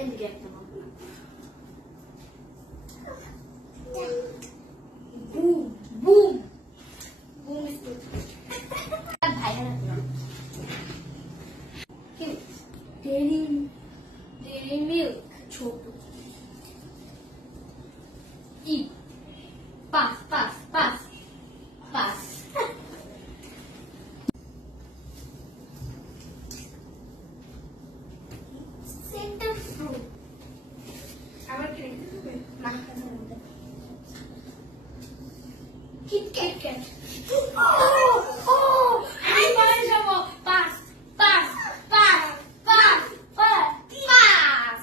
এদিকে একটা boom boom boom ভাইয়া ডেরি মিল্ক ছোট ই pass pass pass pass center fruit আবার কি লিখতে না কিট ক্যাট ও আমি বলে যাব pass pass pass pass pass pass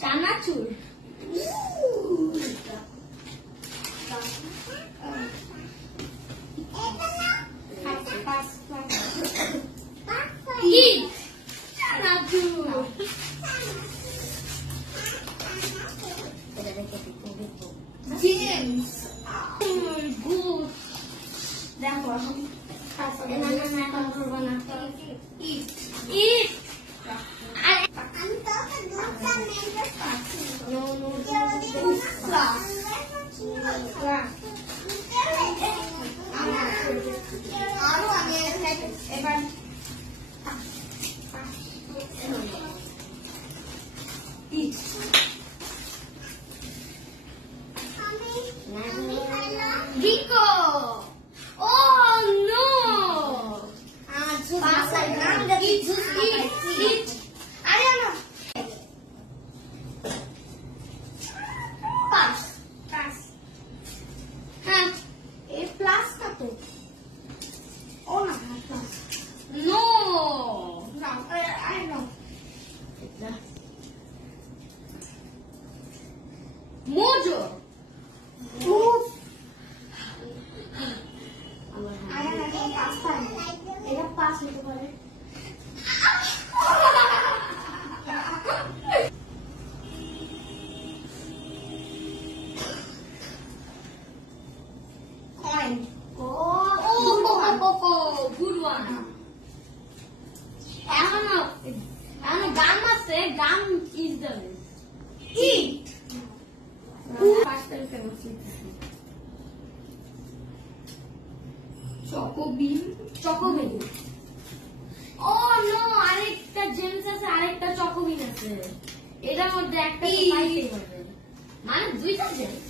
chanachur James. Good. দেখো eat. Eat. আমি তো দুধটা মেরে পাচ্ছি। No. আরো আমি এবার eat. Rico! Oh no! Eat. I don't know. Pass. Huh? A plus kato. Oh no, plus. No. I know. Mojo. Oof. এটা পাস হতে পারে কয়েন ও গুড ওয়ান এখনো গাম আছে gum is the best it first time famous Chocobean ও no আরেকটা Gems আছে আরেকটা চকোবিন আছে এটার মধ্যে একটা পাইতে হবে মানে দুইটা জেমস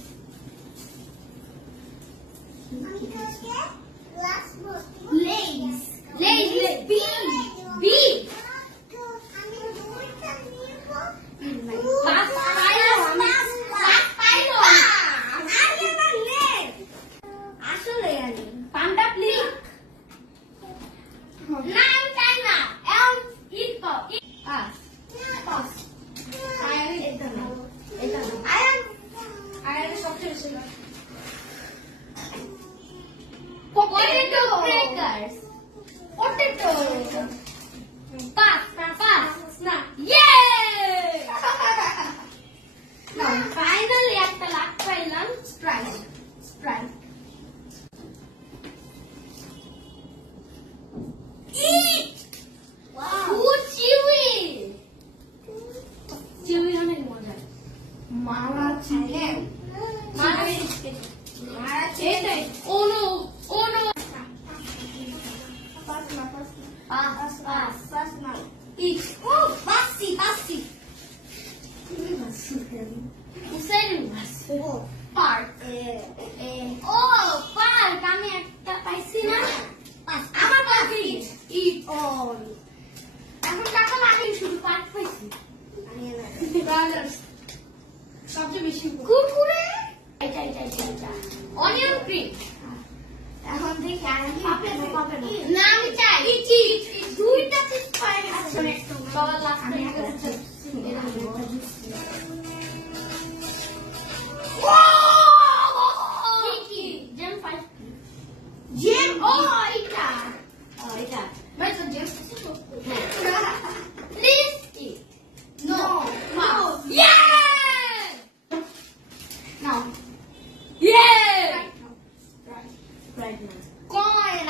লেজ বি আসলে পান্ডা প্লিজ না আমি চাই না এখন ইট পাস পাস এটা না আয়ান সবচেয়ে বেশি পটেটো ক্র্যাকার্স পটেটো পাস না ইয়ে না ফাইনালি একটা লাখ পাইলাম Sprite Eat! Wow! Ooh, chewy! Chewy অনেক মজা মারা চিকেন মারা চিকেন Oh no! Pass না Eat! Oh, passi! Park! Park! আমি একটা পাইছি না আমার কাছে ইট অল এখন টাকা লাগে শুধু পাঁচ পাইছি সবচেয়ে বেশি কুরকুরে অনিয়ন ক্রিম এখন দেখি পাবে না আমি চাই ইট দুইটা চিজ পাই গেছে সবার লাস্টে কি জেম 5 জেম এটা Where's the gym? Please eat. No. Yeah! Now. Yeah! Right now. Coin.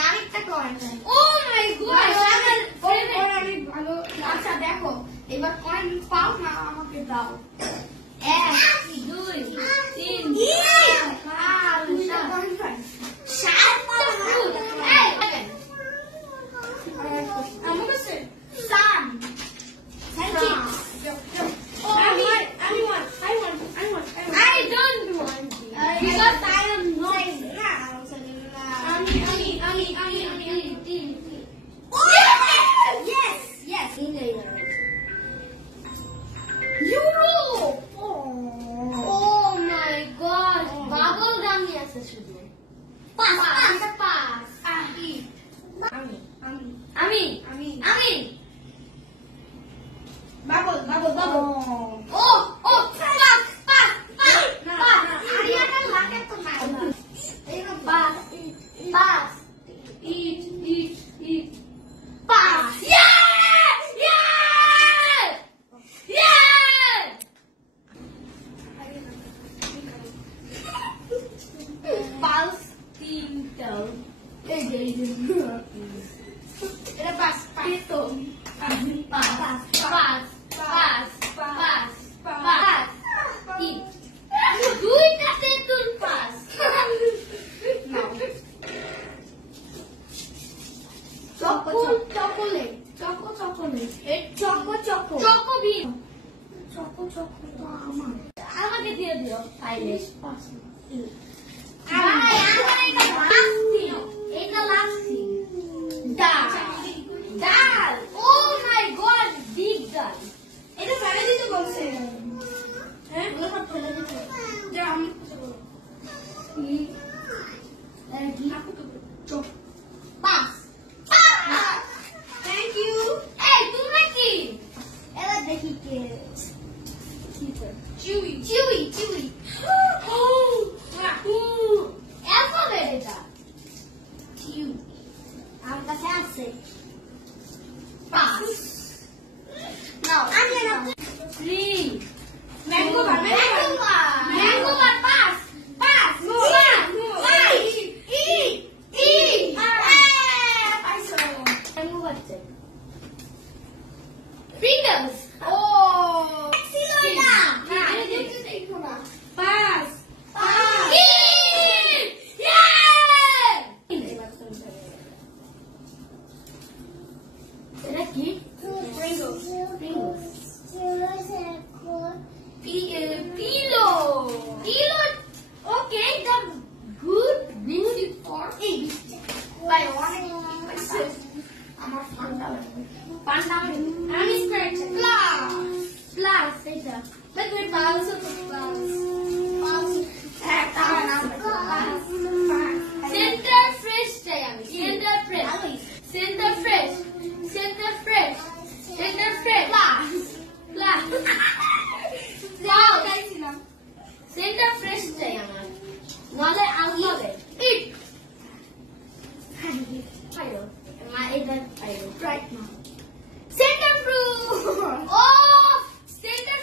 আমি পাও না আমাকে দাও 1 2 3 আমার কাছে সান thank you I don't want it because I am not. Yes. Oh my God! Bubble gum আছে শুধু। Pass. আমি। Bubble. Oh, pass. Ariana লাগে তো না। Pass. Eat. Pass. Yeah! Pass tintel. এটা পাস তো Pass. Eat. দুইটাতে তুই pass. chocolate. Choco bean. Choco তো আমার। আমাকে দিয়ে দিও ফাইলে। এটা লাগছি। ডাল। Oh my God, big ডাল। এটা ফেলে দিতে বলছে। হ্যাঁ, ওটা ফেলে দিতে। যা আমি কিছু বলবো। Pass. Thank you. এই তুমি কি? এবার দেখি কে। Chewy. Alphabet এটা। আমার কাছে আছে। Pass. Now, আমি না। 3. Mango bar. Pass. No. Eat. Mango bar চাই। Pringles. Pass. Eat! Yeah! এটা কি? Pringles. Pillow. Okay, that's good. Beautiful. By one. আমার ঠান্ডা লাগবে। পান্ডা আমি স্প্রাইট। Plus এটা। Liquid balls. Center fresh চাই আমি। Center fresh. Center fresh চাই আমার। নলে alphabet. Eat. Pairo. এটা pairo. Right now. Center fruit. Oh, center.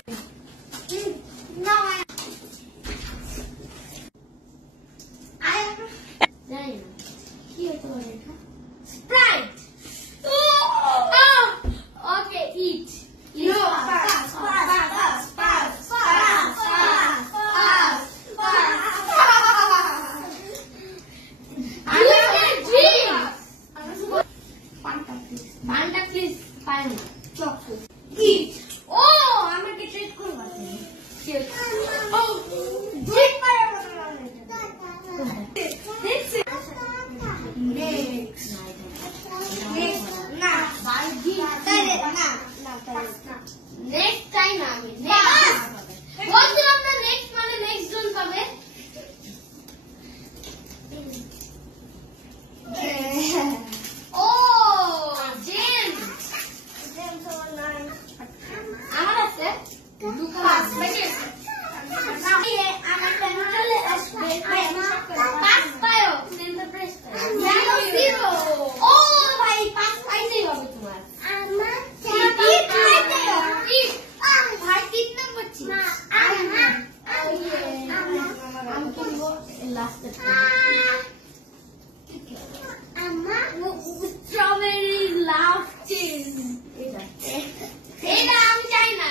Now জানি না। কি হতে পারে এটা? Sprite. Okay, eat. No, pass. Panda please. Fine. Chocolate. Eat. Oh, আমাকে ট্রিট করবা তুমি। Oh, drink my That's it. Next. Next time আমি বলছিলাম না নেক্সট মানে নেক্সট জন পাবে। Oh, James. আমার আছে Pass. পাঁচ পায়ও সেন্টার প্রেস zero. ও ভাই পাঁচ পাইলেই হবে তোমার। ভাই 3 নম্বর ছিল। আমি কিনবো লাস্টের স্ট্রবেরি লাভ চিজ। এটা আমি চাই না।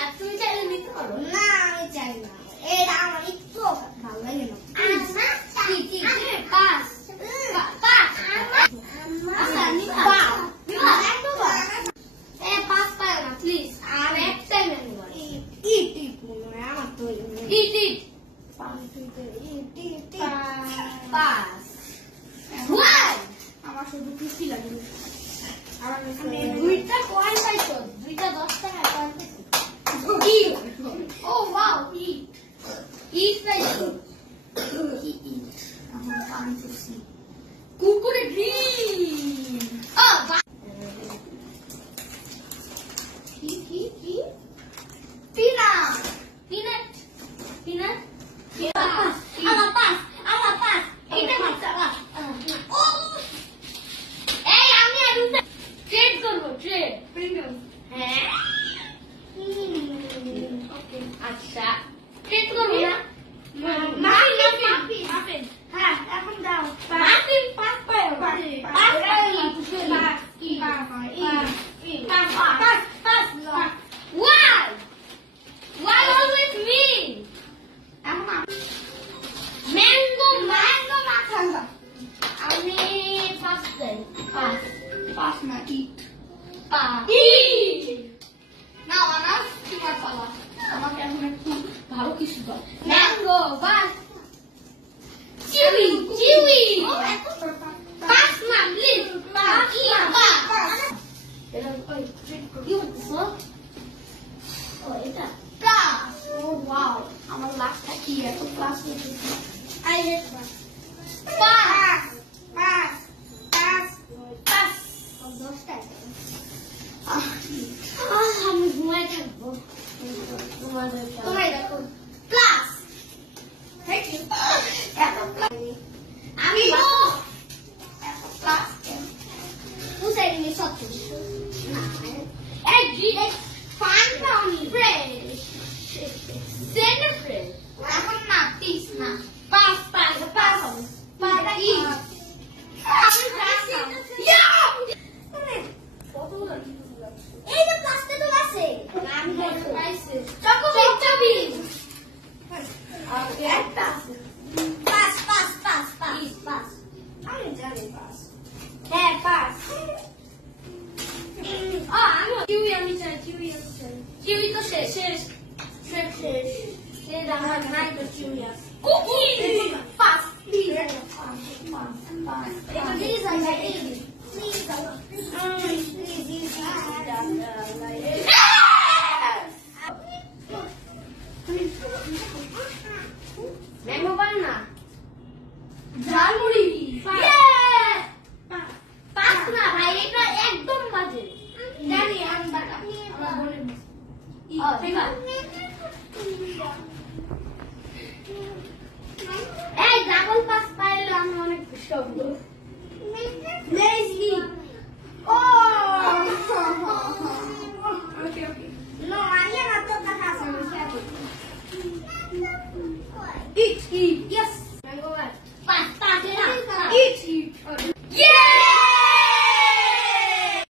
Eat. Pass. What? আমার শুধু খুশি লাগে আমার দুইটা কয়েন পাইছো, দুইটা 10 টাকা কয়েন পাইছো। Eat. Oh wow, eat. Eat পাইছো। আমার পানি খুশি কুকুরে গ্রিন। Oh, কি? Peanut. আমার পাস। এটা মাত্রা। ও এই আমি ট্রেড করব, ট্রেড। প্রিমিয়াম হ্যাঁ ওকে আচ্ছা ট্রেড করবি না? মাফিন হ্যাঁ এখন দাও মাফিন পাস পায় Why always me? Mango মাথা আমি পাস দেই। পাস না ইট Eat. না আনাস তোমার পালা আমাকে এখন একটু ভালো কিছু দাও Mango, pass. Kiwi. Pass না, please. Pass. কি হচ্ছে? ও এটা। ক্লাস ও ওয়াও আমার লাস্টটা কি এত ক্লাস হয়েছে I hate pass. Pass Pass. 10 টাকা। আমি ঘুমাই থাকবো। তোমরা দেখো ক্লাস থ্যাংক ইউ এত ক্লাস আমি এত class Usai ini satu. Egg, fun fresh. Send fresh. এখন না প্লিজ না Pass. পাটা কি আমি যাচ্ছি। কতগুলো এই যে ক্লাসটা তো আছে। আমি পাইছি। চকোবিজ একটা আছে। Pass. আমি জানি পাস হ্যাঁ, pass. আমি কিউই আমি চাই কিউই তো শেষ। আমার নাই তো কিউই আছে। Cookie. Pass please mango banana. Jhalmuri pass না ভাই, এটা একদম বাজে। জানি আপনি আমরা বলে ঠিক আছে। এই ডাবল পাস পাইলে আমি অনেক খুশি হব। লেজি ও ওকে No, Maria, no toca casa, no sé. ইট Yes.